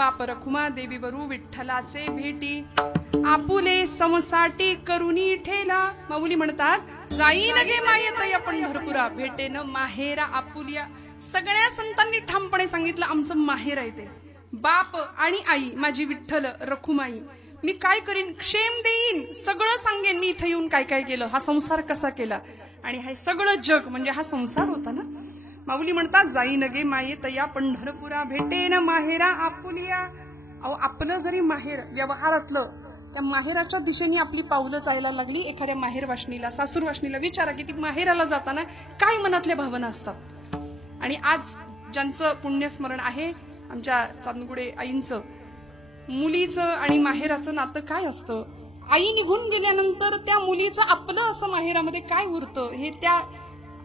बाप रखुमा देवीवरू विठ्ठलाचे भेटी आपुले समसाठी करुनी ठेला। माऊली म्हणतात जाईन गे मायेत या पंढरपुरा भेटेन माहेरा आपुलिया। सगळ्या संतांनी ठामपणे सांगितलं आमचं माहेर आहे ते। बाप आणि आई माझी विठ्ठल रखुमाई, मी काय करीन क्षेम देईन, सगळं सांगेन मी इथे येऊन काय काय केलं, हा संसार कसा केला, आणि हे सगळं जग म्हणजे हा संसार होता ना। माऊली म्हणतात जाईन गे मायेत या पंढरपुरा भेटेन माहेरा आपुलिया। अहो आपलं जरी माहेर व्यवहारातलं त्या माहेराच्या दिशेने आपली पावलं चालायला लागली, एखाद्या माहेर वाशनीला सासूर वाशनीला विचारा की ती माहेराला जाताना काय मनातल्या भावना असतात। आणि आज ज्यांचं पुण्यस्मरण आहे आमच्या चांदगुडे आईंचं, मुलीचं आणि माहेराचं नातं काय असतं, आई निघून गेल्यानंतर त्या मुलीचं आपलं असं माहेरामध्ये काय उरतं हे त्या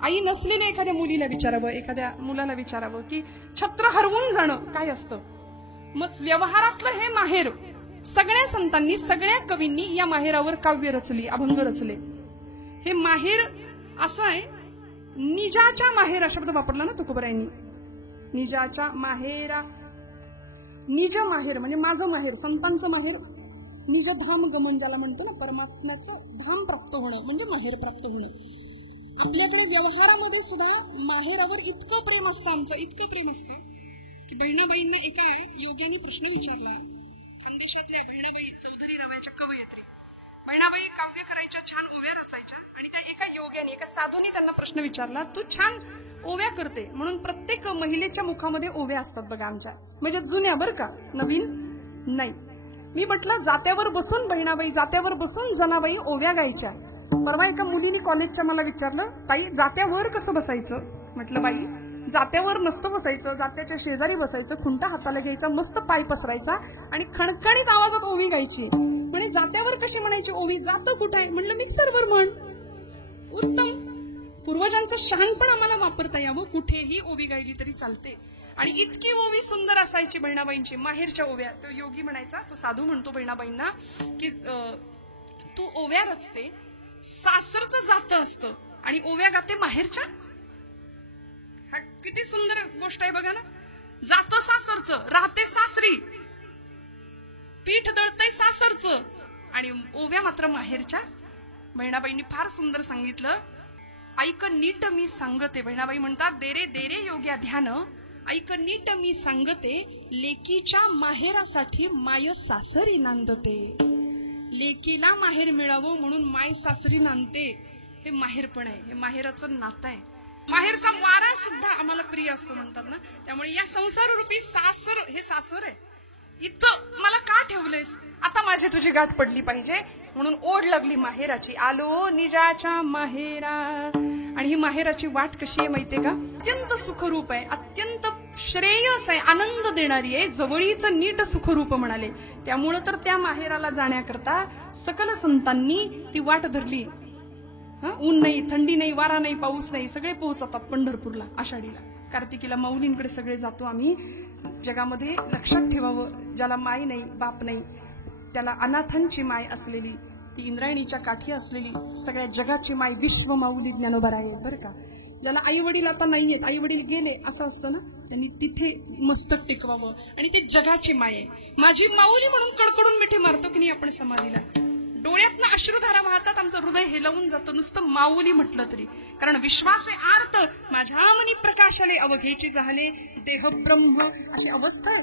आई नसलेल्या एखाद्या मुलीला विचारावं, एखाद्या मुलाला विचारावं की छत्र हरवून जाणं काय असतं। मग व्यवहारातलं हे माहेर सगळ्या संतांनी सगळ्या कवींनी या माहेरावर काव्य रचली, अभंग रचले। हे माहेर असं आहे, निजाच्या माहेर हा शब्द वापरला ना तुकोबरायांनी, निजाच्या माहेरा। निज माहेर म्हणजे माझं माहेर, संतांचं माहेर, निज धाम गमन ज्याला म्हणतो ना, परमात्म्याचं धाम प्राप्त होणं म्हणजे माहेर प्राप्त होणं। आपल्याकडे व्यवहारामध्ये सुद्धा माहेरावर इतकं प्रेम असतं, आमचं इतकं प्रेम असतं की बहिणाबाईंना एका योग्याने प्रश्न विचारला, खानदेशातल्या बहिणाबाई चौधरी नावाच्या कवयित्री, बहिणाबाई काव्य करायच्या, छान ओव्या रचायच्या, आणि त्या एका योग्याने एका साधूने त्यांना प्रश्न विचारला, तू छान ओव्या करते म्हणून प्रत्येक महिलेच्या मुखामध्ये ओव्या असतात बघा आमच्या, म्हणजे जुन्या बर का, नवीन नाही। मी म्हटलं जात्यावर बसून बहिणाबाई, जात्यावर बसून जनाबाई ओव्या गायच्या। परवा एका मुलीने कॉलेजच्या मला विचारलं, ताई जात्यावर कसं बसायचं? म्हटलं बाई जात्यावर नसतं बसायचं, जात्याच्या शेजारी बसायचं, खुंटा हाताला घ्यायचा, मस्त पाय पसरायचा आणि खणखणीत आवाजात ओवी गायची। म्हणजे जात्यावर कशी म्हणायची ओवी, जातं कुठं आहे? म्हणलं मिक्सरवर म्हण। उत्तम, पूर्वजांचं शहाणपण आम्हाला वापरता यावं, कुठेही ओवी गायली तरी चालते। आणि इतकी ओवी सुंदर असायची बहिणाबाईंची, माहेरच्या ओव्या। तो योगी म्हणायचा, तो साधू म्हणतो बहिणाबाईंना की तू ओव्या रचते, सासरचं जातं असतं आणि ओव्या गाते माहेरच्या। हा किती सुंदर गोष्ट आहे बघा ना, जातं सासरचं, राहते सासरी, पीठ दळतय सासरचं आणि ओव्या मात्र माहेरच्या। बहिणाबाईंनी फार सुंदर सांगितलं, ऐक नीट मी सांगते। बहिणाबाई म्हणतात, देरे देरे योग्या ध्यान, ऐक नीट मी सांगते, लेकीच्या माहेरासाठी माय सासरी नांदते। लेकीला माहेर मिळावं म्हणून माय सासरी नांदते, हे माहेरपण आहे, हे माहेराचं नातं आहे। माहेरचा वारा सुद्धा आम्हाला प्रिय असतो म्हणतात ना, त्यामुळे या संसार रूपी सासर हे सासर आहे। इथं मला का ठेवलेस, आता माझी तुझी गाठ पडली पाहिजे म्हणून ओढ लागली माहेराची, आलो निजाच्या माहेरा। आणि ही माहेराची वाट कशी आहे माहितीये का, अत्यंत सुखरूप आहे, अत्यंत श्रेयस आहे, आनंद देणारी आहे, जवळीचं नीट सुखरूप म्हणाले। त्यामुळं तर त्या माहेराला जाण्याकरता सकल संतांनी ती वाट धरली। ऊन नाही, थंडी नाही, वारा नाही, पाऊस नाही, सगळे पोहोचतात पंढरपूरला आषाढीला, कार्तिकीला माऊलींकडे सगळे जातो आम्ही। जगामध्ये लक्षात ठेवावं, ज्याला माय नाही, बाप नाही, त्याला अनाथांची माय असलेली, ती इंद्रायणीच्या काठी असलेली सगळ्या जगाची माय विश्व माऊली ज्ञानोबाराय आहेत बरं का। ज्याला आई वडील आता नाहीयेत, आई वडील गेले असं असतं ना, त्यांनी तिथे मस्तक टेकवावं, आणि ते जगाची माय आहे। माझी माऊली म्हणून कडकडून मिठी मारतो की नाही आपण समाधीला, डोळ्यातनं अश्रुधारा वाहतात, आमचं हृदय हेलवून जातं नुसतं माऊली म्हटलं तरी, कारण विश्वाचे आर्त माझ्या मनी प्रकाशाने अवघेची झाले देह ब्रह्म, अशी अवस्था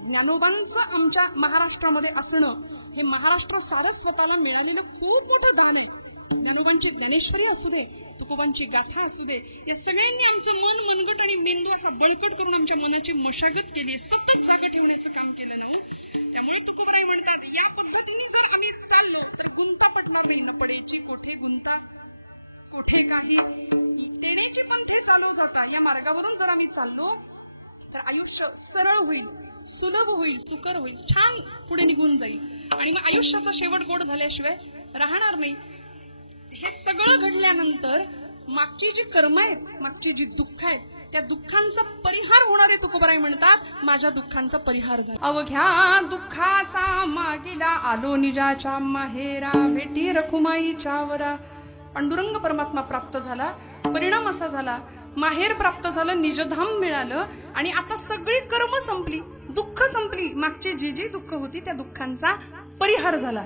ज्ञानोबांचं आमच्या महाराष्ट्रामध्ये असणं, हे महाराष्ट्र सारस्वताला मिळालेलं खूप मोठं दान आहे। ज्ञानोबांची ज्ञानेश्वरी असू दे, तुकोबांची गाथा असू दे, या सगळ्यांनी आमचं मन, मनगट आणि मेंदू असा बळकट करून आमच्या मनाची मशागत केली, सतत जागा ठेवण्याचं काम केलं ना। त्यामुळे तुकोबाराय म्हणतात, या पद्धतीने जर आम्ही चाललो तर गुंता पडणार नाही ना, पडायची कोठे गुंता कोठे काही, देण्याची पंथी चालू जाता, या मार्गावरून जर आम्ही चाललो तर आयुष्य सरळ होईल, सुलभ होईल, सुकर होईल, छान पुढे निघून जाईल, आणि मग आयुष्याचा शेवट गोड झाल्याशिवाय राहणार नाही। हे सगळं घडल्यानंतर मागची जी कर्म आहेत, मागची जी दुःख आहेत, त्या दुःखांचा परिहार होणारे तुकोबाराय म्हणतात, माझ्या दुःखांचा परिहार झाला। अवघ्या दुःखाचा मागिला आलो निजाच्या माहेरा, भेटी रखुमाईच्या वरा। पांडुरंग परमात्मा प्राप्त झाला, परिणाम असा झाला, माहेर प्राप्त झालं, निजधाम मिळालं, आणि आता सगळी कर्म संपली। दुःख संपली, मागची जी जी दुःख होती त्या दुःखांचा परिहार झाला.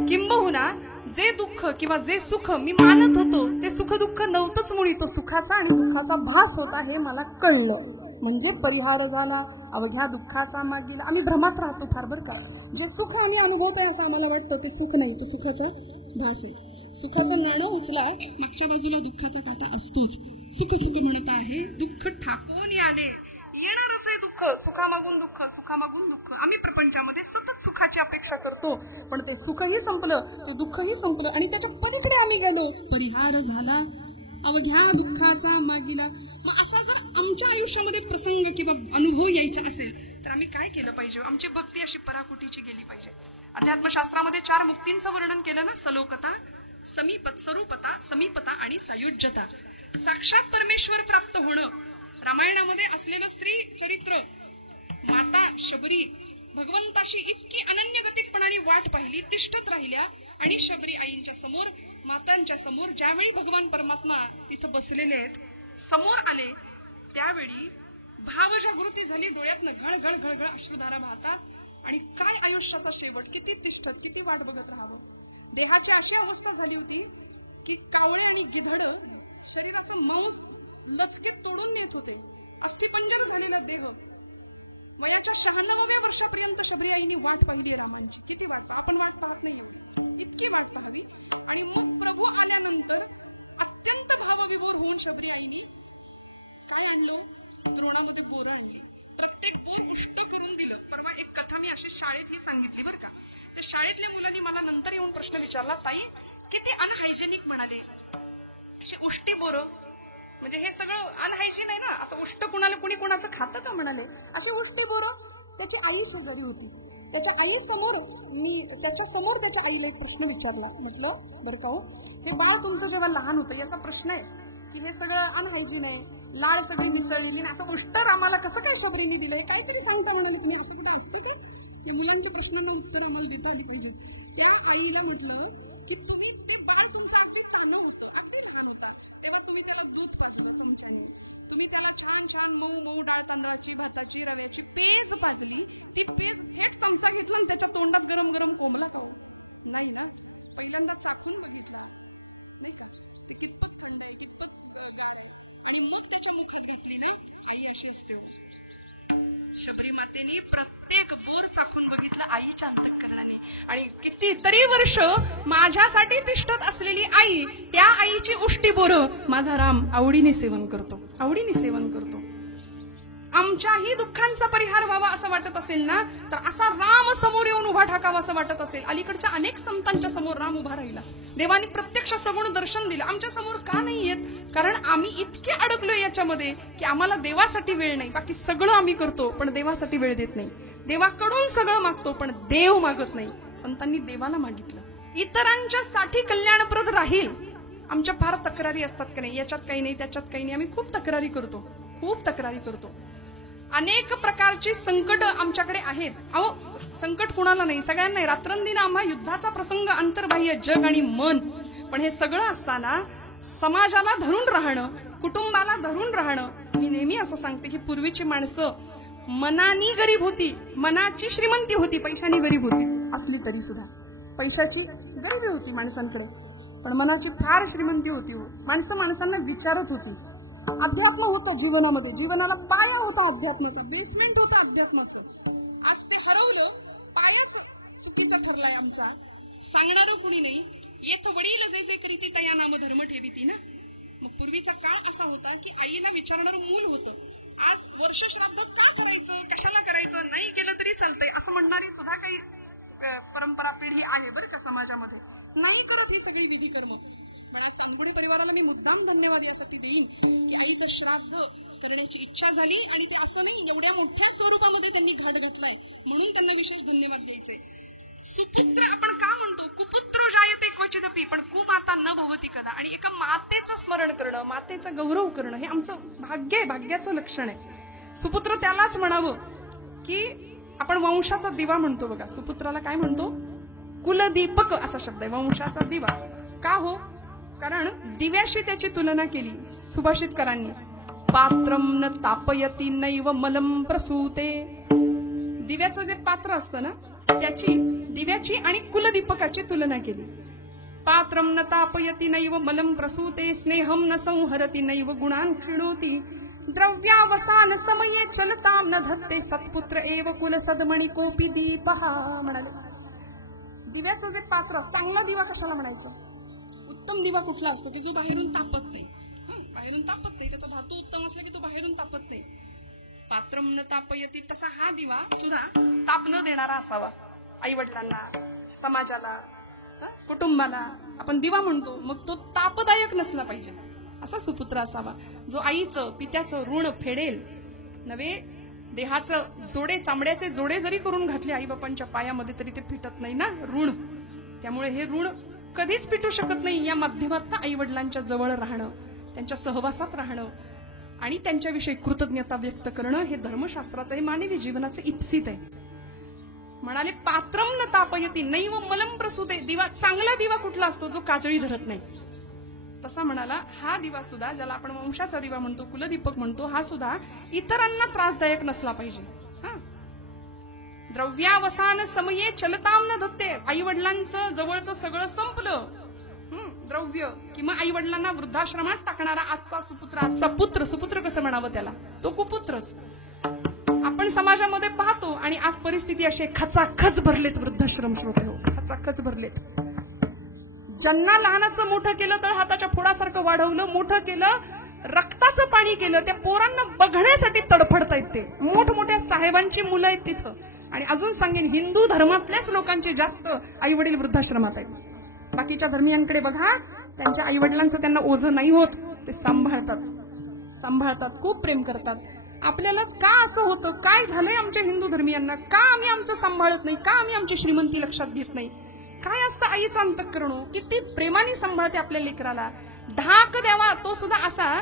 किंबहुना जे दुःख किंवा जे सुख मी मानत होतो ते सुख दुःख नव्हतंच मुळी, तो सुखाचा आणि दुःखाचा भास होता हे मला कळलं. म्हणजे परिहार झाला अवघ्या दुःखाचा माग गेला. आम्ही भ्रमात राहतो फार बरं का. जे सुख आम्ही अनुभवतोय असं आम्हाला वाटतं ते सुख नाही, तो सुखाचा भास आहे. सुखाचं नाणं उचला, मागच्या बाजूला दुःखाचा काटा असतोच. सुख सुख म्हणत आहे, दुःख ठाकून आले, येणारच आहे दुःख. सुखामागून दुःख, सुखामागून दुःख. आम्ही प्रपंचामध्ये सतत सुखाची अपेक्षा करतो, पण ते सुखही संपलं, ते दुःखही संपलं आणि त्याच्या पलीकडे आम्ही गेलो. परिहार झाला अवघ्या दुःखाचा मागीला. मग असा जर आमच्या आयुष्यामध्ये प्रसंग किंवा अनुभव यायचा असेल तर आम्ही काय केलं पाहिजे? आमची भक्ती अशी पराकोटीची गेली पाहिजे. अध्यात्मशास्त्रामध्ये 4 मुक्तींचं वर्णन केलं ना, सलोकता, स्वरूपता, समीपता आणि सायुज्यता. साक्षात परमेश्वर प्राप्त होणं. रामायणामध्ये असलेलं स्त्री चरित्र, माता शबरी भगवंताशी इतकी अनन्यगतिकपणाने वाट पाहिली, तिष्ठत राहिल्या आणि शबरी आईंच्या समोर, मातांच्या समोर ज्यावेळी भगवान परमात्मा तिथं बसलेले आहेत समोर आले, त्यावेळी भावजागृती झाली. डोळ्यातनं घळ घळ घळ अश्रुधारा वाहतात आणि काय आयुष्याचा शेवट, किती तिष्ठत, किती वाट बघत राहावं. देहाची अशी अवस्था झाली होती की कावळे आणि गिधडे शरीराचं मांस लचकीत तोडून नेत होते. अस्थिपंजर झालेला देह. वयाच्या 96व्या वर्षापर्यंत शबरी आईने वाट पाहिली रामांची. किती वाट, आपण वाट पाहत नाही, इतकी वाट पाहावी. आणि मग प्रभू आल्यानंतर अत्यंत भावविभोर होऊन शबरी आईने काय आणलं? तोंडामध्ये बोर आणली. प्रत्येक बोर गोष्टी करून दिलं. परवा एक कथा मी अशी शाळेतही सांगितली बरं का. त्या शाळेतल्या मुलांनी मला नंतर येऊन प्रश्न विचारला, ताई किती अनहायजेनिक म्हणाले, अशी उष्टी बोर, म्हणजे हे सगळं अनहायजीन आहे ना, असं उष्ट कुणाला कुणी कोणाचं खातं का म्हणाले. अशी उष्टी बोर. त्याची आई शेजारी होती. त्याच्या आई समोर त्याच्या आईला एक प्रश्न विचारला. म्हटलं बरं का हो, हे बाळ तुमचं जेव्हा लहान होतं याचा प्रश्न आहे की हे सगळं अनहायजीन आहे, लाळ सगळी मिसळलेली, असं उष्ट रामाला कसं काय शबरीने दिलंय, काहीतरी सांगता म्हणाले. तुम्ही असं कुठं असते का? मुलांच्या प्रश्नांना उत्तर मला देता आली पाहिजे. त्या आईला म्हटलं की तुम्ही बाळ तुमचं अगदी ताणं होतं, अगदी लहान होता, तेव्हा तुम्ही त्याला दूध पाजलं, तुम्ही त्याला छान छान मऊ डाळ तांदळाची, भाताची, रव्याची पीस पाजली. तेच चमचा घेऊन त्याच्या तोंडात गरम गरम कोंबला खाऊ नाही ना, पहिल्यांदा चाकून बघितला नाही का, किती थंड आहे, किती आणि मग त्याची मुठी घेतली नाही. आई अशी असते. शबरी मातेने प्रत्येक बोर चाकून बघितलं आईच्या अंतःकरणाने. आणि कितीतरी वर्ष माझ्यासाठी तिष्ठत असलेली आई, त्या आईची उष्टी बोरं माझा राम आवडीने सेवन करतो, आवडीने सेवन करतो. आमच्याही दुःखांचा परिहार व्हावा असं वाटत असेल ना, तर असा राम समोर येऊन उभा ठाकावा असं वाटत असेल. अलीकडच्या अनेक संतांच्या समोर राम उभा राहिला. देवानी प्रत्यक्ष सगुण दर्शन दिलं. आमच्या समोर का नाही येत? कारण आम्ही इतके अडकलोय याच्यामध्ये की आम्हाला देवासाठी वेळ नाही. बाकी सगळं आम्ही करतो पण देवासाठी वेळ देत नाही. देवाकडून सगळं मागतो पण देव मागत नाही. संतांनी देवाला मागितलं. इतरांच्या साठी कल्याणप्रद राहील. आमच्या फार तक्रारी असतात की नाही, याच्यात काही नाही, त्याच्यात काही नाही. आम्ही खूप तक्रारी करतो, खूप तक्रारी करतो. अनेक प्रकारची संकट आमच्याकडे आहेत. अहो संकट कुणाला नाही, सगळ्यांना नाही. रात्रंदिन आम्हा युद्धाचा प्रसंग, अंतर्बाह्य जग आणि मन. पण हे सगळं असताना समाजाला धरून राहणं, कुटुंबाला धरून राहणं. मी नेहमी असं सांगते की पूर्वीची माणसं मनानी गरीब होती, मनाची श्रीमंती होती, पैशानी गरीब होती. असली तरी सुद्धा पैशाची गरिबी होती माणसांकडे, पण मनाची फार श्रीमंती होती. माणसं माणसांना विचारत होती. अध्यात्म होतं जीवनामध्ये, जीवनाला पाया होता अध्यात्माचा, बेसमेंट होता अध्यात्माचं. आज ते हरवलं. पायाच चुकीचा ठरलाय आमचा. सांगणारं कुणी नाही. एक वडील असायचे करीती तया नाम धर्म ठेवीती ना. मग पूर्वीचा काळ असा होता की आईला विचारणारं मूल होतं. आज वर्ष श्राद्ध का करायचं, कशाला करायचं, नाही केलं तरी चालतंय असं म्हणणारी सुद्धा काही परंपरा पिढी आहे बरं का समाजामध्ये. नाही करत ही सगळी विधी कर्म. मला चांगोडी परिवाराला मी मुद्दाम धन्यवाद यासाठी देईन की आईचं श्राद्ध करण्याची इच्छा झाली आणि असं नाही एवढ्या मोठ्या स्वरूपामध्ये त्यांनी घाट घातलाय म्हणून त्यांना विशेष धन्यवाद द्यायचे. सुपुत्र आपण का म्हणतो, कुपुत्रो जायते क्वचिदपि, पण कुमाता न भवती कदा. आणि एका मातेचं स्मरण करणं, मातेचा गौरव करणं हे आमचं भाग्य आहे, भाग्याचं लक्षण आहे. सुपुत्र त्यालाच म्हणावं की आपण वंशाचा दिवा म्हणतो बघा. सुपुत्राला काय म्हणतो? कुलदीपक असा शब्द आहे, वंशाचा दिवा. का हो? कारण दिव्याशी त्याची तुलना केली सुभाषितकरांनी. पात्रम न तापयती नैव मलम प्रसूते. दिव्याचं जे पात्र असतं ना त्याची दिव्याची आणि कुलदीपकाची तुलना केली. पात्रम न तापयति नैव मलं प्रसूते स्नेहम न संहरति नैव गुणान् क्षिणोति द्रव्यावसान समये चलताम न धत्ते सत्पुत्र एव कुल सदमणी कोपी दीपः म्हणाले. दिव्याचं जे पात्र चांगला दिवा कशाला म्हणायचं? उत्तम दिवा कुठला असतो की जो बाहेरून तापत नाही. बाहेरून तापत नाही, त्याचा धातू उत्तम असला की तो बाहेरून तापत नाही. पात्रम न तापयति, तसा हा दिवा सुद्धा ताप न देणारा असावा. आई वडिलांना, समाजाला, कुटुंबाला आपण दिवा म्हणतो, मग तो तापदायक नसला पाहिजे. असा सुपुत्र असावा जो आईचं पित्याचं ऋण फेडेल नव्हे. देहाचं जोडे, चामड्याचे जोडे जरी करून घातले आई बापांच्या पायामध्ये तरी ते फिटत नाही ना ऋण. त्यामुळे हे ऋण कधीच पिटू शकत नाही. या माध्यमात आई वडिलांच्या जवळ राहणं, त्यांच्या सहवासात राहणं आणि त्यांच्याविषयी कृतज्ञता व्यक्त करणं हे धर्मशास्त्राचं, हे मानवी जीवनाचं इप्सित आहे. म्हणाले पात्रम न तापयति नैव मलम प्रसूते. दिवा, चांगला दिवा कुठला असतो? जो काजळी धरत नाही. तसा म्हणाला हा दिवा सुद्धा, ज्याला आपण वंशाचा दिवा म्हणतो, कुलदीपक म्हणतो, हा सुद्धा इतरांना त्रासदायक नसला पाहिजे. द्रव्यावसान समये चलताम न धत्ते. आई वडिलांचं जवळचं सगळं संपलं, द्रव्य किंवा आई वडिलांना वृद्धाश्रमात टाकणारा आजचा सुपुत्र, आजचा पुत्र, सुपुत्र कसं म्हणावं त्याला, तो कुपुत्रच. आपण समाजामध्ये पाहतो आणि आज परिस्थिती अशी खचाखच भरलेत वृद्धाश्रम. श्रोते हो, खचाखच भरलेत. ज्यांना लहानाचं मोठं केलं तर हाताच्या फोडासारखं वाढवलं, मोठं केलं, रक्ताचं पाणी केलं, त्या पोरांना बघण्यासाठी तडफडतायत. ते मोठमोठ्या साहेबांची मुलं आहेत तिथं. आणि अजून सांगेन, हिंदू धर्मातल्याच लोकांचे जास्त आई वडील वृद्धाश्रमात आहेत. बाकीच्या धर्मियांकडे बघा, त्यांच्या आई वडिलांचं त्यांना ओझं नाही होत, ते सांभाळतात, खूप प्रेम करतात. आपल्यालाच का असं होतं? काय झालंय आमच्या हिंदू धर्मियांना? का आम्ही आमचं सांभाळत नाही? का आम्ही आमची श्रीमंती लक्षात घेत नाही? काय असतं आईचं अंतःकरण? किती प्रेमाने सांभाळते आपल्या लेकराला. धाक द्यावा तो सुद्धा असा.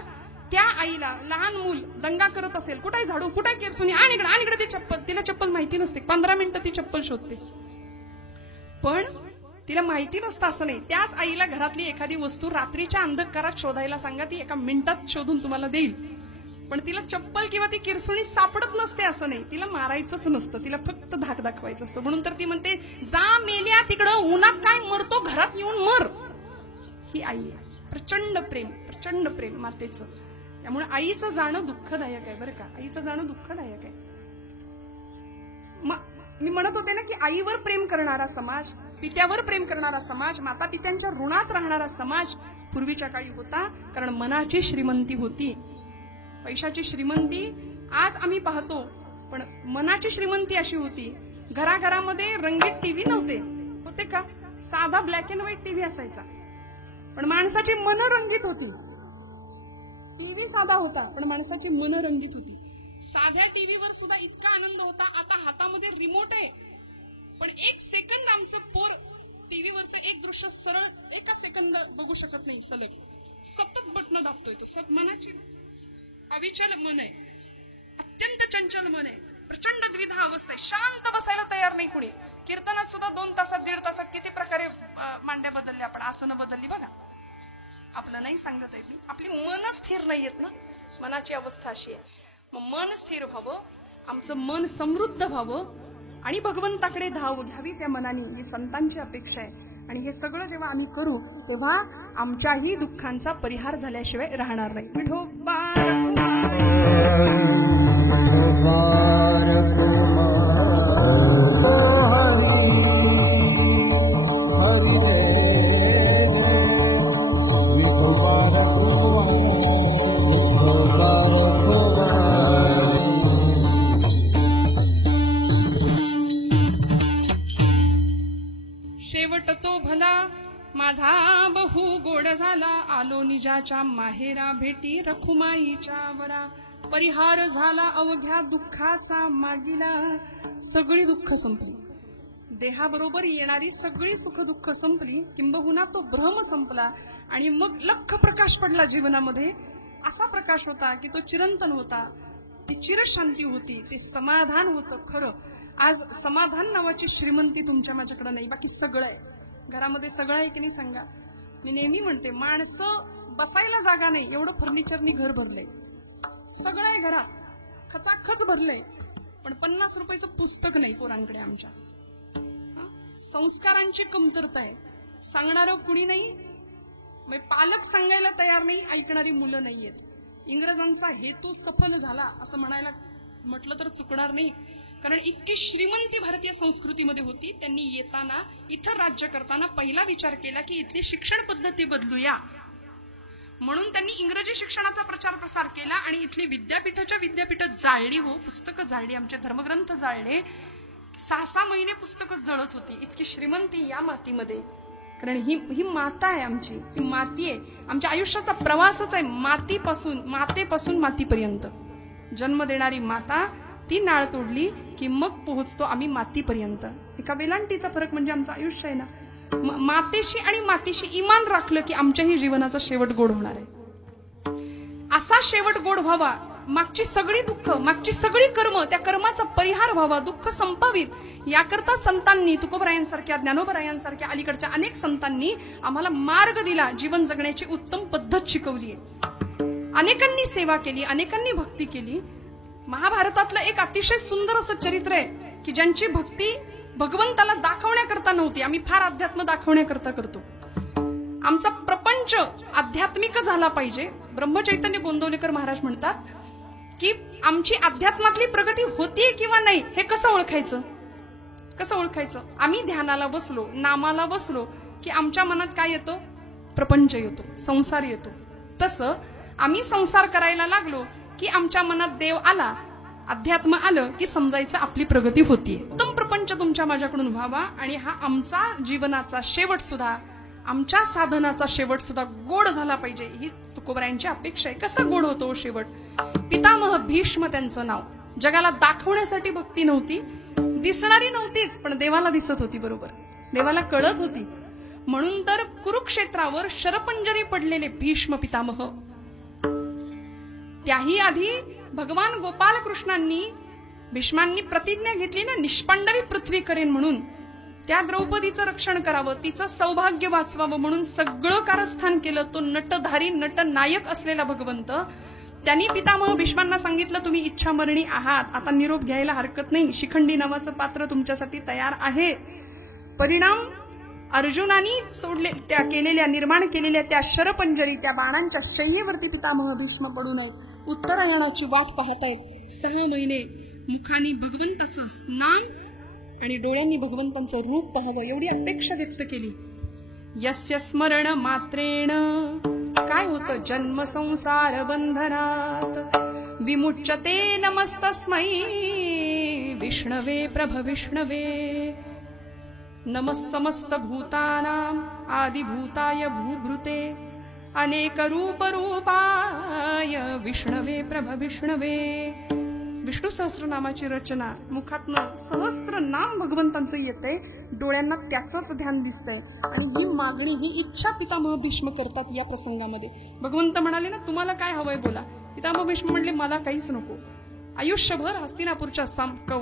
त्या आईला लहान मूल दंगा करत असेल, कुठे झाडू, कुठे केरसुनी, आणि इकडे ती चप्पल, तिला चप्पल माहिती नसते, 15 मिनिटं ती चप्पल शोधते. पण तिला माहिती नसतं असं नाही. त्याच आईला घरातली एखादी वस्तू रात्रीच्या अंधकारात शोधायला सांगा, ती एका मिनिटात शोधून तुम्हाला देईल. पण तिला चप्पल किंवा ती किरसुणी सापडत नसते असं नाही. तिला मारायचंच नसतं, तिला फक्त धाक दाखवायचं असतं. म्हणून तर ती म्हणते, जा मेल्या तिकडं, उन्हात काय मरतो, घरात येऊन मर. ही आई आहे. प्रचंड प्रेम मातेचं. त्यामुळे आईचं जाणं दुःखदायक आहे बरं का. आईचं जाणं दुःखदायक आहे. मी म्हणत होते ना की आईवर प्रेम करणारा समाज, पित्यावर प्रेम करणारा समाज, माता पित्यांच्या ऋणात राहणारा समाज पूर्वीच्या काळी होता. कारण मनाची श्रीमंती होती. पैशाची श्रीमंती आज आम्ही पाहतो, पण मनाची श्रीमंती अशी होती. घराघरामध्ये रंगीत टीव्ही नव्हते, होते का? साधा ब्लॅक अँड व्हाईट टीव्ही असायचा, पण माणसाची मन रंगीत होती. टीव्ही साधा होता, पण माणसाची मन रंगीत होती. साध्या टीव्हीवर सुद्धा इतका आनंद होता. आता हातामध्ये रिमोट आहे, पण 1 सेकंद आमचं पोर टीव्हीवरचं एक दृश्य सरळ 1 सेकंद बघू शकत नाही. सलग सतत बटन दाबतोय तो. मनाची अविचल मन आहे, अत्यंत चंचल मन आहे, प्रचंड द्विधा अवस्था आहे. शांत बसायला तयार नाही कुणी. कीर्तनात सुद्धा 2 तासात 1.5 तासात किती प्रकारे मांड्या बदलल्या, आपण आसनं बदलली बघा. आपलं नाही सांगत आहे, आपली मन स्थिर नाही येत ना. मनाची अवस्था अशी आहे. मग मन स्थिर व्हावं, आमचं मन समृद्ध व्हावं आणि भगवंताकडे धाव घ्यावी त्या मनाने, ही संतांची अपेक्षा आहे. आणि हे सगळं जेव्हा आम्ही करू तेव्हा आमच्याही दुःखांचा परिहार झाल्याशिवाय राहणार नाही. शेवट तो भला माझा बहु गोड झाला, आलो निजाच्या माहेरा भेटी रखुमाईच्या वरा. परिहार झाला अवघ्या दुःखाचा मागिला. सगळी दुःख संपली, देहाबरोबर येणारी सगळी सुख दुःख संपली, किंबहुना तो भ्रम संपला. आणि मग लख प्रकाश पडला जीवनामध्ये. असा प्रकाश होता की तो चिरंतन होता, ती चिरशांती होती, ते समाधान होतं खरं. आज समाधान नावाची श्रीमंती तुमच्या माझ्याकडे नाही, बाकी सगळं आहे. घरामध्ये सगळं आहे की नाही सांगा. मी नेहमी म्हणते, माणसं बसायला जागा नाही एवढं फर्निचरनी घर भरलंय. सगळं आहे घरात, खचाखच भरलंय. पण 50 रुपयाचं पुस्तक नाही पोरांकडे आमच्या. संस्कारांची कमतरता आहे. सांगणारं कुणी नाही, पालक सांगायला तयार नाही, ऐकणारी मुलं नाहीयेत. इंग्रजांचा हेतू सफल झाला असं म्हटलं तर चुकणार नाही, कारण इतकी श्रीमंती भारतीय संस्कृतीमध्ये होती. त्यांनी येताना इथं राज्य करताना पहिला विचार केला की इथली शिक्षण पद्धती बदलूया, म्हणून त्यांनी इंग्रजी शिक्षणाचा प्रचार प्रसार केला आणि इथली विद्यापीठ जाळली. हो, पुस्तकं जाळली, आमचे धर्मग्रंथ जाळले. 6 महिने पुस्तकं जळत होती. इतकी श्रीमंती या मातीमध्ये, कारण ही माता आहे आमची, ही माती आहे. आमच्या आयुष्याचा प्रवासच आहे मातेपासून मातीपर्यंत. जन्म देणारी माता, ती नाळ तोडली की मग पोहोचतो आम्ही मातीपर्यंत. एका वेलांटीचा फरक म्हणजे आमचं आयुष्य आहे ना. मातेशी आणि मातीशी इमान राखलं की आमच्याही जीवनाचा शेवट गोड होणार आहे. असा शेवट गोड व्हावा, मागची सगळी दुःख, मागची सगळी कर्म, त्या कर्माचा परिहार व्हावा, दुःख संपावीत, याकरता संतांनी, तुकोबरायांसारख्या, ज्ञानोबरायांसारख्या अलीकडच्या अनेक संतांनी आम्हाला मार्ग दिला. जीवन जगण्याची उत्तम पद्धत शिकवली आहे. अनेकांनी सेवा केली, अनेकांनी भक्ती केली. महाभारतातलं एक अतिशय सुंदर असं चरित्र आहे की ज्यांची भक्ती भगवंताला दाखवण्याकरता नव्हती. आम्ही फार अध्यात्म दाखवण्याकरता करतो. आमचा प्रपंच आध्यात्मिक झाला पाहिजे. ब्रह्मचैतन्य गोंदवलेकर महाराज म्हणतात की आमची अध्यात्मातली प्रगती होतीये किंवा नाही हे कसं ओळखायचं. आम्ही ध्यानाला बसलो, नामाला बसलो की आमच्या मनात काय येतो? प्रपंच येतो, संसार येतो. तसं आम्ही संसार करायला लागलो की आमच्या मनात देव आला, अध्यात्म आलं की समजायचं आपली प्रगती होतीये. उत्तम प्रपंच तुमच्या माझ्याकडून व्हावा आणि हा आमचा जीवनाचा शेवट सुद्धा, आमच्या साधनाचा शेवट सुद्धा गोड झाला पाहिजे, ही तुकोबरायांची अपेक्षा आहे. कसा गोड होतो शेवट? पितामह भीष्म त्यांचं नाव. जगाला दाखवण्यासाठी भक्ती नव्हती, दिसणारी नव्हतीच, पण देवाला दिसत होती. बरोबर, देवाला कळत होती. म्हणून तर कुरुक्षेत्रावर शरपंजरी पडलेले भीष्म पितामह. त्याही आधी भगवान गोपाल कृष्णांनी, भीष्मांनी प्रतिज्ञा घेतली ना, निष्पांडवी पृथ्वी करेन म्हणून. त्या द्रौपदीचं रक्षण करावं, तिचं सौभाग्य वाचवावं म्हणून सगळं कारस्थान केलं. तो नटधारी, नटनायक असलेला भगवंत, त्यांनी पितामह भीष्मांना सांगितलं, तुम्ही इच्छामरणी आहात, आता निरोप घ्यायला हरकत नाही, शिखंडी नावाचं पात्र तुमच्यासाठी तयार आहे. परिणाम अर्जुनानी निर्माण केलेल्या त्या शरपंजरी, त्या बाणांच्या शय्येवरती पितामह भीष्म पडू नये. उत्तरायणाची वाट पाहतायत. 6 महिने मुखानी भगवंताचं नाम आणि डोळ्यांनी भगवंतांचं रूप पाहावं, एवढी अपेक्षा व्यक्त केली. यस्य स्मरण मात्रेण काय होतं? जन्म संसार बंधनात विमुच्यते नमस्तस्मै विष्णवे प्रभ विष्णवे. नमः समस्त भूतानां आदिभूताय भूभृते अनेक रूप रूपाय विष्णवे प्रभ विष्णवे. विष्णू सहस्रनामाची रचना, मुखातनं सहस्त्र नाम भगवंतांचं येतंय, डोळ्यांना त्याचंच ध्यान दिसतंय. आणि ही मागणी, ही इच्छा पितामह भीष्म करतात या प्रसंगामध्ये. भगवंत म्हणाले ना, तुम्हाला काय हवंय बोला. पितामह भीष्म म्हणले, मला काहीच नको. आयुष्यभर हस्तिनापूरच्या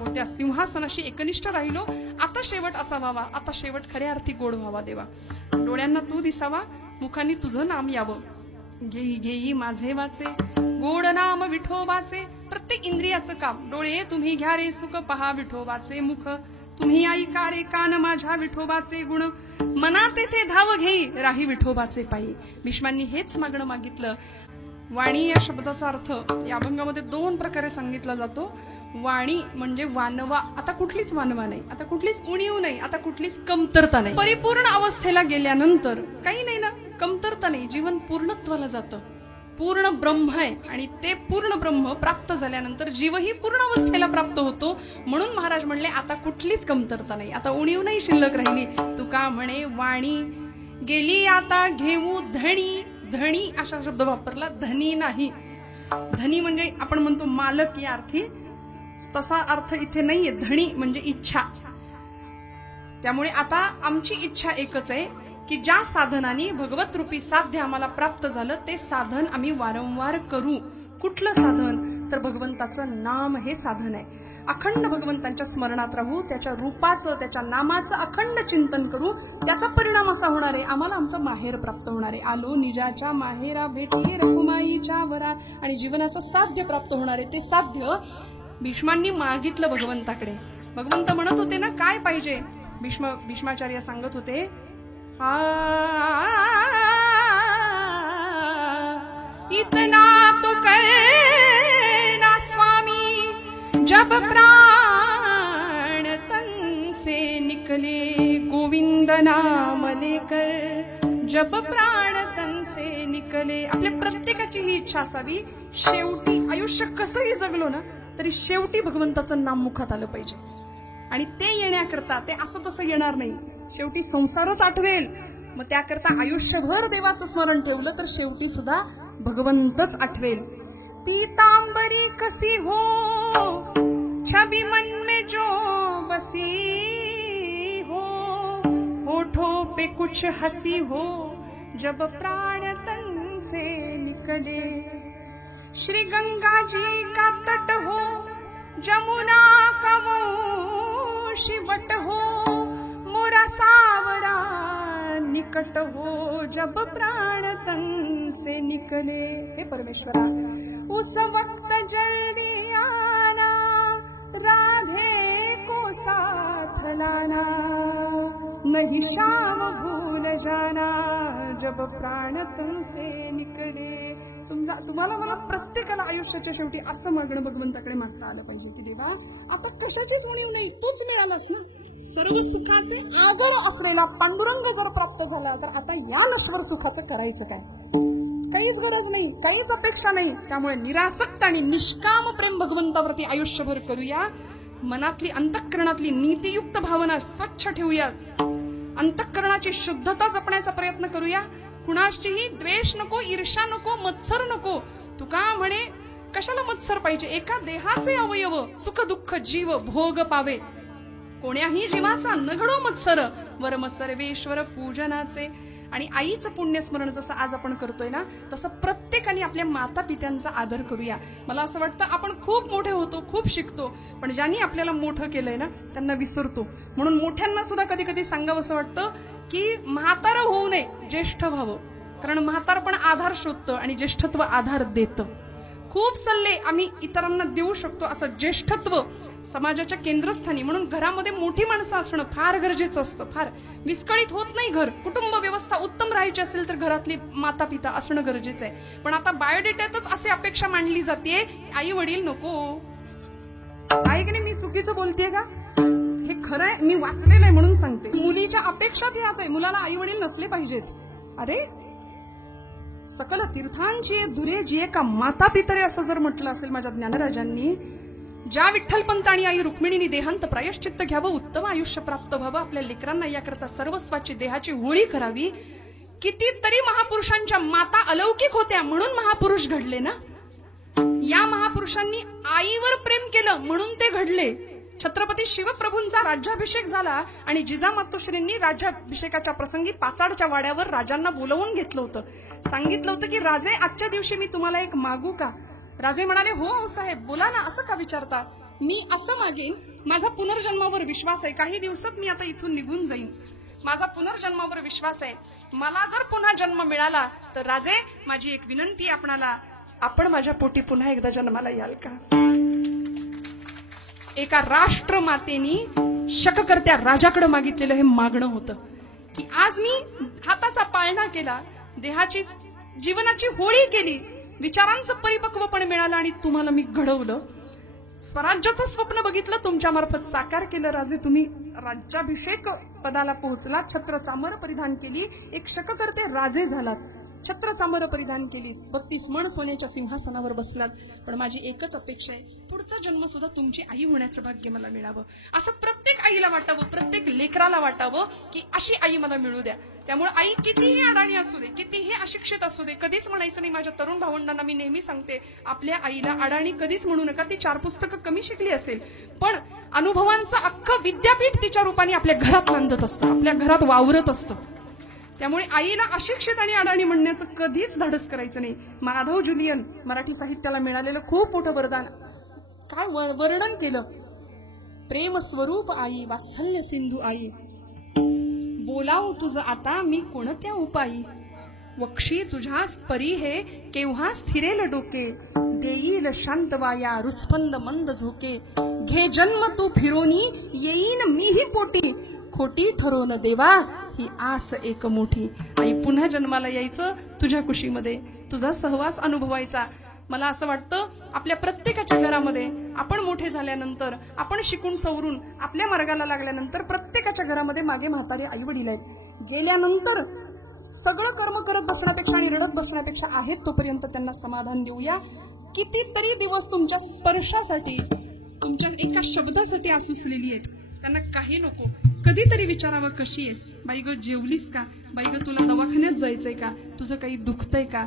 त्या सिंहासनाशी एकनिष्ठ राहिलो, आता शेवट असा व्हावा, आता शेवट खऱ्या अर्थी गोड व्हावा. देवा, डोळ्यांना तू दिसावा, मुखांनी तुझं नाम यावं. घेई घेई माझे वाचे गोड नाम विठोबाचे. प्रत्येक इंद्रियाचं काम. डोळे तुम्ही घ्या रे सुख पहा विठोबाचे मुख, तुम्ही ऐका रे कान माझ्या विठोबाचे गुण, मनात येथे धाव घेई राही विठोबाचे पायी. भीष्मांनी हेच मागणं मागितलं. वाणी या शब्दाचा अर्थ या अभंगामध्ये 2 प्रकारे सांगितला जातो. वाणी म्हणजे वानवा. आता कुठलीच वानवा नाही, आता कुठलीच उणीव नाही, आता कुठलीच कमतरता नाही. परिपूर्ण अवस्थेला गेल्यानंतर काही नाही ना, कमतरता नाही, जीवन पूर्णत्वाला जातं. पूर्ण ब्रह्म आहे आणि ते पूर्ण ब्रह्म प्राप्त झाल्यानंतर जीवही पूर्ण अवस्थेला प्राप्त होतो. म्हणून महाराज म्हणले, आता कुठलीच कमतरता नाही, आता उणीव नाही शिल्लक राहिली. तुका म्हणे वाणी गेली आता घेऊ धणी. धणी असा शब्द वापरला, धनी नाही. धनी म्हणजे आपण म्हणतो मालक या अर्थी, तसा अर्थ इथे नाहीये. धणी म्हणजे इच्छा. त्यामुळे आता आमची इच्छा एकच आहे की ज्या साधनाने भगवत रूपी साध्य आम्हाला प्राप्त झालं ते साधन आम्ही वारंवार करू. कुठलं साधन? तर भगवंताचं नाम हे साधन आहे. अखंड भगवंतांच्या स्मरणात राहू, त्याच्या रूपाचं, त्याच्या नामाचं अखंड चिंतन करू. त्याचा परिणाम असा होणार आहे, आम्हाला आमचं माहेर प्राप्त होणार आहे. आलो निजाच्या माहेरा भेटी रखुमाईच्या वरा. आणि जीवनाचं साध्य प्राप्त होणार आहे. ते साध्य भीष्मांनी मागितलं भगवंताकडे. भगवंत म्हणत होते ना काय पाहिजे. भीष्माचार्य सांगत होते, इतना तो करना स्वामी जब प्राण तन से निकले, गोविंद नाम लेकर जब प्राण तन से निकले. आपल्या प्रत्येकाची ही इच्छा असावी, शेवटी आयुष्य कसंही जगलो ना तरी शेवटी भगवंताचं नाम मुखात आलं पाहिजे. आणि ते येण्याकरता ते असं तसं येणार नाही, शेवटी संसारच आठवेल. मग त्याकरता आयुष्यभर देवाचं स्मरण ठेवलं तर शेवटी सुद्धा भगवंतच आठवेल. पीतांबरी कसी हो छवि मन में जो बसी हो, होठों पे कुछ हंसी हो जब प्राण तन से निकले. श्री गंगा जी का तट हो, जमुना का वो शिवट हो, मोरा सावरा निकट हो जब प्राण तन से निकले. हे परमेश्वरा, उस वक्त जल्दी आना, राधे को साथ लाना, नहीं शाम भूल जाना जब प्राण तन से निकले. तुम्हाला मला प्रत्येकाला आयुष्याच्या शेवटी असं मागणं भगवंताकडे मागता आलं पाहिजे की देवा आता कशाचीच उणीव नाही, तूच मिळालास ना. सर्व सुखाचे आगर असलेला पांडुरंग जर प्राप्त झाला तर आता या नश्वर सुखाचं करायचं काय. काहीच गरज नाही, काहीच अपेक्षा नाही. त्यामुळे निरासक्त आणि निष्काम प्रेम भगवंतावरती आयुष्यभर करूया. मनातली अंतःकरणातली नीतियुक्त भावना स्वच्छ ठेवूया. अंतःकरणाची शुद्धता जपण्याचा प्रयत्न करूया. कुणाशीही द्वेष नको, ईर्ष्या नको, मत्सर नको. तुका म्हणे कशाला मत्सर पाहिजे. एका देहाचे अवयव सुख दुःख जीव भोग पावे, कोण्याही जीवाचा न घडो मत्सर. वरम सर्वेश्वर पूजनाचे. आणि आईचं पुण्यस्मरण जसं आज आपण करतोय ना तसं प्रत्येकाने आपल्या माता पित्यांचा आदर करूया. मला असं वाटतं आपण खूप मोठे होतो, खूप शिकतो, पण ज्यांनी आपल्याला मोठं केलंय ना त्यांना विसरतो. म्हणून मोठ्यांना सुद्धा कधी कधी सांगावं असं वाटतं की म्हातारं होऊ नये, ज्येष्ठ व्हावं. कारण म्हातारपण आधार शोधतं आणि ज्येष्ठत्व आधार देतं. खूप सल्ले आम्ही इतरांना देऊ शकतो. असं ज्येष्ठत्व समाजाच्या केंद्रस्थानी, म्हणून घरामध्ये मोठी माणसं असणं फार गरजेचं असतं. फार विस्कळीत होत नाही घर. कुटुंब व्यवस्था उत्तम राहायची असेल तर घरातली माता पिता असणं गरजेचं आहे. पण आता बायोडेटातच अशी अपेक्षा मांडली जाते, आई वडील नको. आहे की नाही, मी चुकीचं बोलतेय का? हे खरं आहे, मी वाचलेलं आहे म्हणून सांगते. मुलीच्या अपेक्षा त्याच आहे, मुलाला आई वडील नसले पाहिजेत. अरे सकल तीर्थांची दुरे जिये का माता पितरे असं जर म्हटलं असेल माझ्या ज्ञानराजांनी, ज्या विठ्ठलपंत आणि आई रुक्मिणीने देहांत प्रायश्चित्त घ्यावं, उत्तम आयुष्य प्राप्त व्हावं, आपल्या लेकरांना याकरता सर्वस्वाची देहाची होळी करावी. कितीतरी महापुरुषांच्या माता अलौकिक होत्या म्हणून महापुरुष घडले ना. या महापुरुषांनी आईवर प्रेम केलं म्हणून ते घडले. छत्रपती शिवप्रभूंचा राज्याभिषेक झाला आणि जिजामातोश्रींनी राज्याभिषेकाच्या प्रसंगी पाचाडच्या वाड्यावर राजांना बोलवून घेतलं होतं. सांगितलं होतं की राजे आजच्या दिवशी मी तुम्हाला एक मागू का. राजे म्हणाले, हो साहेब बोला ना, असं का विचारता. मी असं मागेन, माझा पुनर्जन्मावर विश्वास आहे, काही दिवसात मी आता इथून निघून जाईन, माझा पुनर्जन्मावर विश्वास आहे, मला जर पुन्हा जन्म मिळाला तर राजे माझी एक विनंती आहे आपणाला, आपण माझ्या पोटी पुन्हा एकदा जन्माला याल का. एका राष्ट्रमातेनी शककर्त्या राजाकडे मागितलेलं हे मागणं होतं की आज मी हाताचा पाळणा केला, देहाची जीवनाची होळी केली, विचारांचं परिपक्वपण मिळालं आणि तुम्हाला मी घडवलं, स्वराज्याचं स्वप्न बघितलं, तुमच्या मार्फत साकार केलं. राजे तुम्ही राज्याभिषेक पदाला पोहोचलात, छत्र चामर परिधान केली, एक शककर्ते राजे झालात, छत्र चामर परिधान केली, 32 मण सोन्याच्या सिंहासनावर बसलात. पण माझी एकच अपेक्षा आहे, पुढचा जन्म सुद्धा तुमची आई होण्याचं भाग्य मला मिळावं. असं प्रत्येक आईला वाटावं, प्रत्येक लेकराला वाटावं की अशी आई मला मिळू द्या. त्यामुळे आई कितीही अडाणी असू दे, कितीही अशिक्षित असू दे, कधीच म्हणायचं नाही. माझ्या तरुण भावंडांना मी नेहमी सांगते, आपल्या आईला अडाणी कधीच म्हणू नका. ती 4 पुस्तकं कमी शिकली असेल पण अनुभवांचं अख्खं विद्यापीठ तिच्या रूपाने आपल्या घरात नांदत असतं, आपल्या घरात वावरत असतं. त्यामुळे आईला अशिक्षित आणि अडाणी म्हणण्याचं कधीच धाडस करायचं नाही. माधव जुलियन मराठी साहित्याला मिळालेलं खूप मोठं वरदान काय वर्णन केलं. प्रेम स्वरूप आई, वात्सल्य सिंधू आई, बोलाव तुझं आता मी कोणत्या उपायी. वक्षी तुझ्या परी हे केव्हा स्थिरेल डोके, देईल शांत वाया रुचपंद मंद झोके, घे जन्म तू फिरोनी येईन मीही पोटी, खोटी ठरवून देवा ही आस एक मोठी. आई पुन्हा जन्माला यायचं तुझ्या कुशीमध्ये, तुझा सहवास अनुभवायचा. मला असं वाटतं आपल्या प्रत्येकाच्या घरामध्ये आपण मोठे झाल्यानंतर, आपण शिकून सवरून आपल्या मार्गाला लागल्यानंतर प्रत्येकाच्या घरामध्ये मागे म्हातारे आई वडील आहेत. गेल्यानंतर सगळं कर्म करत बसण्यापेक्षा आणि रडत बसण्यापेक्षा आहेत तोपर्यंत त्यांना समाधान देऊया. कितीतरी दिवस तुमच्या स्पर्शासाठी, तुमच्या एका शब्दासाठी आसुसलेली आहेत. त्यांना काही नको. कधीतरी विचारावं कशी आहेस बाई ग, जेवलीस का बाई ग, तुला दवाखान्यात जायचंय का, तुझं काही दुखतंय का,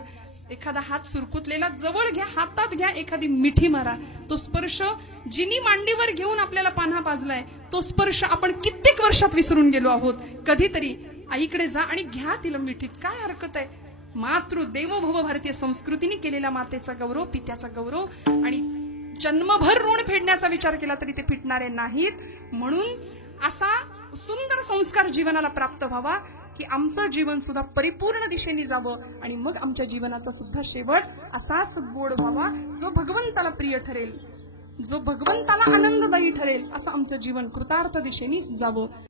एखादा हात सुरकुतलेला जवळ घ्या, हातात घ्या, एखादी मिठी मारा. तो स्पर्श जिनी मांडीवर घेऊन आपल्याला पान्हा पाजलाय, तो स्पर्श आपण कित्येक वर्षात विसरून गेलो आहोत. कधीतरी आईकडे जा आणि घ्या तिला मिठीत. काय हरकत आहे? मातृ देवो भव भारतीय संस्कृतीने केलेला मातेचा गौरव, पित्याचा गौरव आणि जन्मभर ऋण फेडण्याचा विचार केला तरी ते फिटणारे नाहीत. म्हणून असा सुंदर संस्कार जीवनाला प्राप्त व्हावा की आमचं जीवन सुद्धा परिपूर्ण दिशेने जावं आणि मग आमच्या जीवनाचा सुद्धा शेवट असाच गोड व्हावा, जो भगवंताला प्रिय ठरेल, जो भगवंताला आनंददायी ठरेल, असं आमचं जीवन कृतार्थ दिशेने जावं.